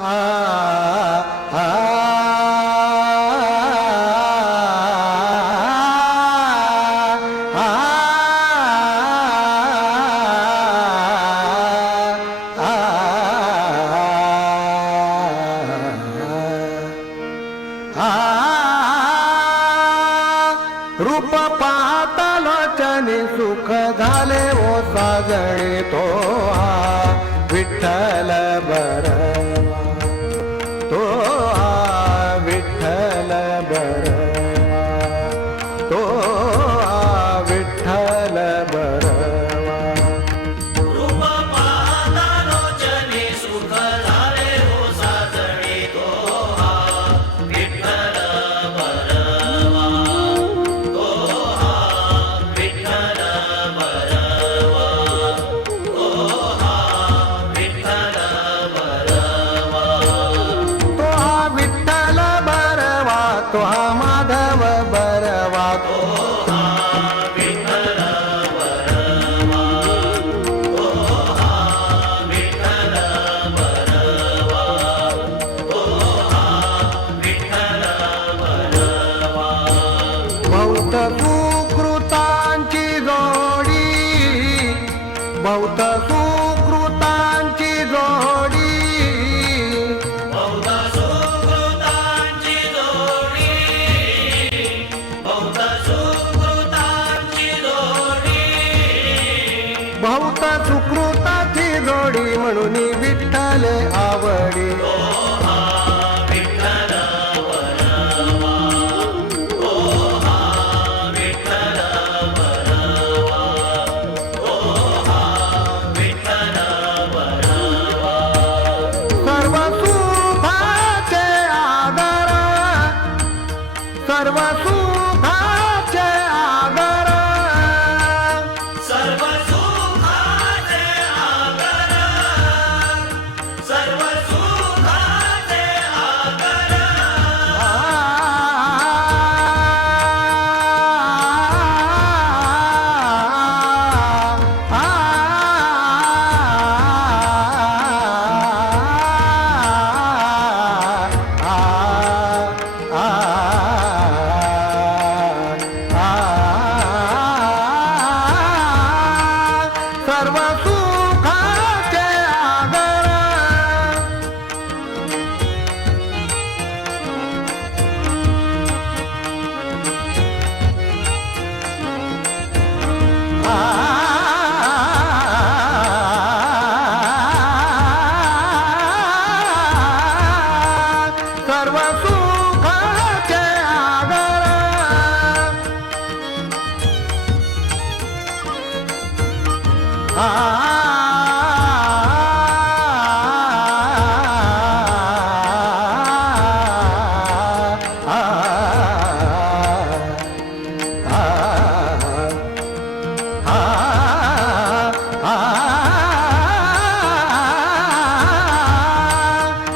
आ आ रूप पाहता लोचनी सुख झाले ओ साजणे तो विठ्ठल बरवा तो विठ्ठल बरवा तो विठ्ठल बरवा रूप पाहता लोचनी सुख झाले हो साजणे तो विठ्ठल बरवा तो विठ्ठल बरवा तो विठ्ठल बरवा तो विठ्ठल बरवा तो माधव बरवा तो विठ्ठल बरवा तो विठ्ठल बरवा तो विठ्ठल बरवा बहुत सुकृतांची जोडी बहुत सुकृतांची जोडी बहुधा सुकृतांची जोडी बहुधा सुकृतांची जोडी बहुत सुकृताची जोडी म्हणून विठ्ठल आवडी विठ्ठल बरवा तो विठ्ठल बरवा तो विठ्ठल बरवा सर्व सुखाचे आदर सर्व सुखाचे आदर सर्व सुखाचे आगर सर्व सुखाचे आगर सर्व सुखाचे आगर सर्व सुखाचे आगर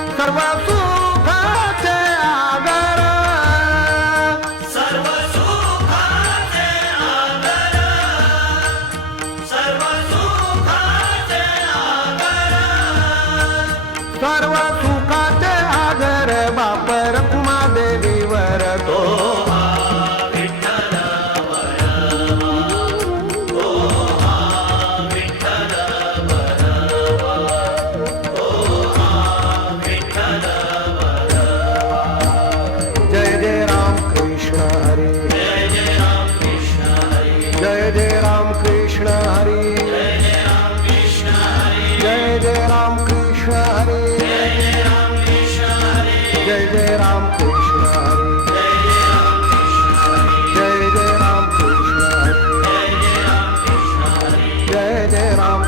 सर्व सुखाचे आगर सर्व सुखाचे आगर सर्व सुखाचे आगर सर्व सुखाचे आगर बाप रखुमा देवीवर तो विठ्ठल बरवा तो विठ्ठल बरवा तो विठ्ठल बरवा जय जय राम कृष्ण हरी जय जय राम कृष्ण हरी जय जय राम कृष्ण हरी जय जय राम कृष्ण हरी जय जय राम कृष्ण हरी जय जय राम कृष्ण हरी जय जय राम कृष्ण हरी जय जय राम कृष्ण हरी जय जय राम कृष्ण हरी जय जय राम